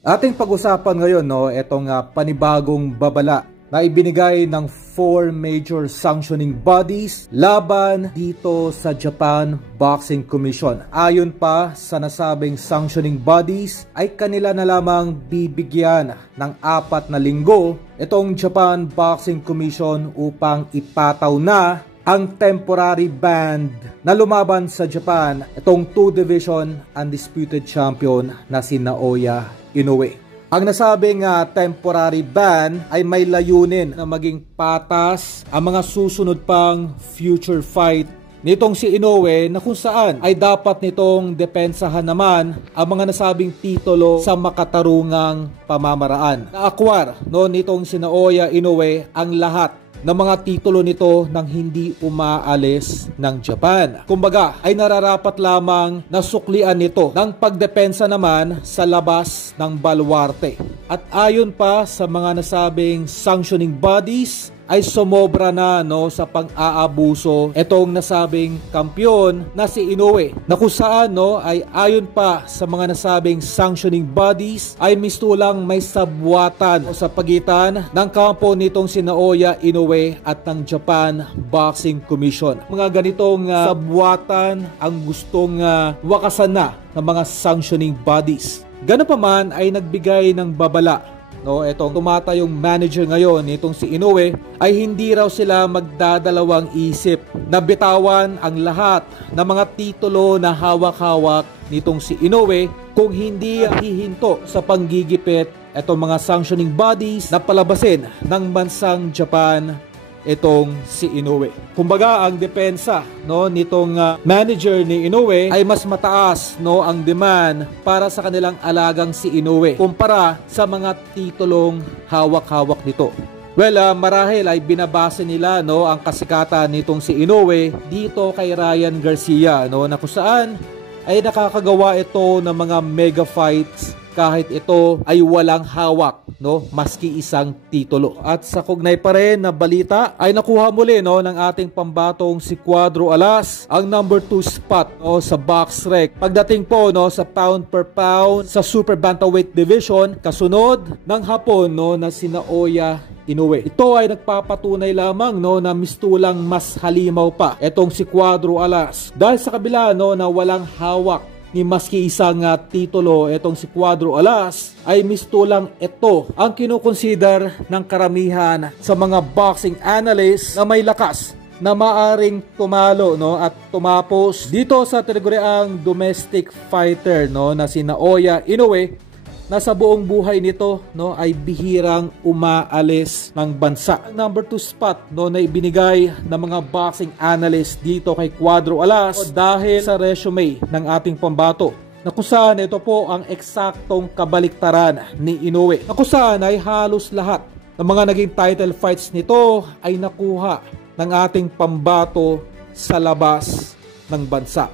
Ating pag-usapan ngayon, itong panibagong babala na ibinigay ng 4 major sanctioning bodies laban dito sa Japan Boxing Commission. Ayon pa sa nasabing sanctioning bodies ay kanila na lamang bibigyan ng 4 na linggo itong Japan Boxing Commission upang ipataw na ang temporary ban na lumaban sa Japan itong 2-division undisputed champion na si Naoya Inoue. Ang nasabing temporary ban ay may layunin na maging patas ang mga susunod pang future fight nitong si Inoue, na kung saan ay dapat nitong depensahan naman ang mga nasabing titulo sa makatarungang pamamaraan. Naakwar nitong si Naoya Inoue ang lahat ng mga titulo nito nang hindi umaalis ng Japan. Kumbaga ay nararapat lamang na suklian nito ng pagdepensa naman sa labas ng baluarte. At ayon pa sa mga nasabing sanctioning bodies ay sumobra na sa pang-aabuso itong nasabing kampiyon na si Inoue, na kung saan ay ayon pa sa mga nasabing sanctioning bodies ay mistulang may sabwatan sa pagitan ng kampo nitong si Naoya Inoue at ng Japan Boxing Commission. Mga ganitong sabwatan ang gustong wakasan na ng mga sanctioning bodies. Ganun pa man ay nagbigay ng babala etong tumatayong manager ngayon nitong si Inoue ay hindi raw sila magdadalawang isip na bitawan ang lahat ng mga titulo na hawak-hawak nitong si Inoue kung hindi hihinto sa panggigipit etong mga sanctioning bodies na palabasin ng bansang Japan itong si Inoue. Kumbaga ang depensa nitong manager ni Inoue ay mas mataas ang demand para sa kanilang alagang si Inoue kumpara sa mga titulong hawak-hawak nito. Well, marahil ay binabase nila ang kasikatan nitong si Inoue dito kay Ryan Garcia na kung saan ay nakakagawa ito ng mga mega fights kahit ito ay walang hawak maski isang titulo. At sa kugnay pa rin na balita ay nakuha muli ng ating pambatong si Cuadro Alas ang number 2 spot sa BoxRec pagdating po sa pound per pound sa super bantamweight division, kasunod ng Hapon na si Naoya Inoue. Ito ay nagpapatunay lamang na mistulang mas halimaw pa etong si Cuadro Alas dahil sa kabila na walang hawak ni maski isang titulo etong si Cuadro Alas ay mistulang ito ang kinukonsider ng karamihan sa mga boxing analysts na may lakas na maaring tumalo at tumapos dito sa tinaguriang domestic fighter na si Naoya Inoue, na sa buong buhay nito ay bihirang umaalis ng bansa. Ang number 2 spot na ibinigay ng mga boxing analyst dito kay Cuadro Alas dahil sa resume ng ating pambato, na kung saan ito po ang eksaktong kabaliktaran ni Inoue, na kung saan ay halos lahat ng mga naging title fights nito ay nakuha ng ating pambato sa labas ng bansa.